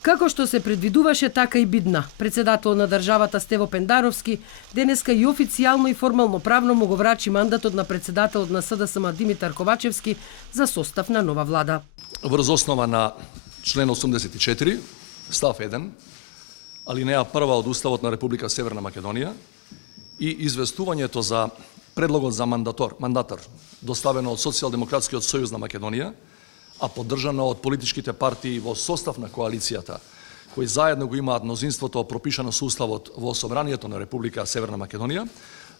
Како што се предвидуваше, така и бидна. Председател на државата Стево Пендаровски денеска и официјално и формално правно му го врачи мандатот на председателот на СДСМ Димитар Ковачевски за состав на нова влада. Врз основа на член 84, став 1, алинеја 1 од Уставот на Република Северна Македонија и известувањето за предлогот за мандатар, доставено од Социјалдемократскиот сојуз на Македонија, а поддржано од политичките партии во состав на коалицијата, кои заедно го имаат мнозинството пропишано со Уставот во Собранието на Република Северна Македонија,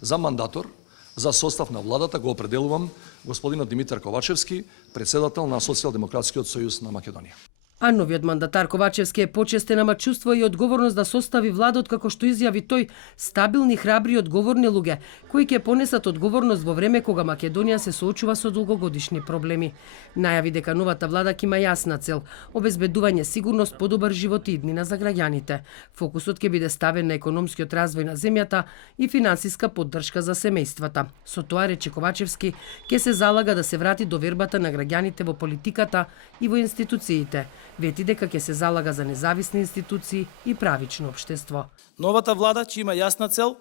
за мандатор, за состав на владата го определувам господинот Димитар Ковачевски, председател на Социјалдемократскиот сојуз на Македонија. А новиот мандатар Ковачевски е почестен, ама чувствува и одговорност да состави владот, како што изјави тој, стабилни, храбри и одговорни луѓе, кои ќе понесат одговорност во време кога Македонија се соочува со долгогодишни проблеми. Најави дека новата влада ќе има јасна цел – обезбедување сигурност, подобар живот и иднина за граѓаните. Фокусот ќе биде ставен на економскиот развој на земјата и финансиска поддршка за семејствата. Со тоа, рече Ковачевски, ќе се залага да се врати довербата на граѓаните во политиката и во институциите. Вети дека ќе се залага за независни институции и правично општество. Новата влада ќе има јасна цел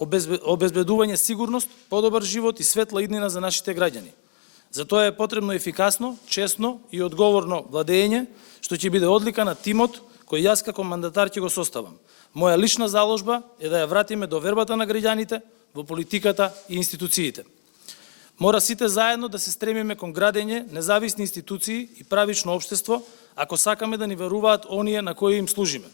обезбедување сигурност, подобар живот и светла иднина за нашите граѓани. За тоа е потребно ефикасно, честно и одговорно владење, што ќе биде одлика на тимот кој јас како мандатар ќе го составам. Моја лична заложба е да ја вратиме довербата на граѓаните во политиката и институциите. Мора сите заедно да се стремиме кон градење независни институции и правично општество, ако сакаме да ни веруваат оние на кои им служиме.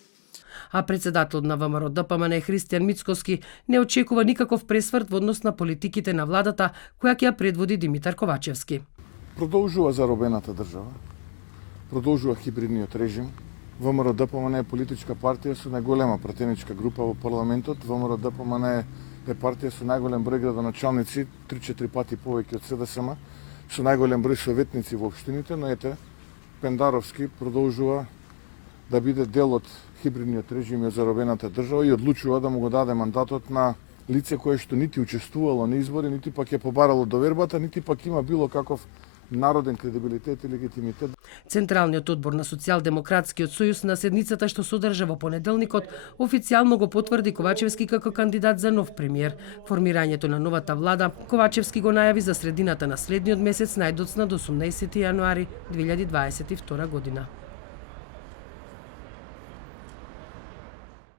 А председателот на ВМРО ДПМН Христијан Мицкоски не очекува никаков пресврт во однос на политиките на владата која ќе ја предводи Димитар Ковачевски. Продолжува заробената држава, продолжува хибридниот режим. ВМРО ДПМН е политичка партија со најголема пратеничка група во парламентот. ВМРО ДПМН е партија со најголем број градоначалници, 3-4 пати повеќе од СДСМ, со најголем број советници во општините, но ете, Пендаровски продолжува да биде дел од хибридниот режим и од заробената држава и одлучува да му го даде мандатот на лице кое што нити учествувало на избори, нити пак е побарало довербата, нити пак има било каков народен кредибилитет и легитимитет. Централниот одбор на Социјалдемократскиот сојуз на седницата што се одржа во понеделникот официјално го потврди Ковачевски како кандидат за нов премиер. Формирањето на новата влада Ковачевски го најави за средината на следниот месец, најдоцна до 18 јануари 2022 година.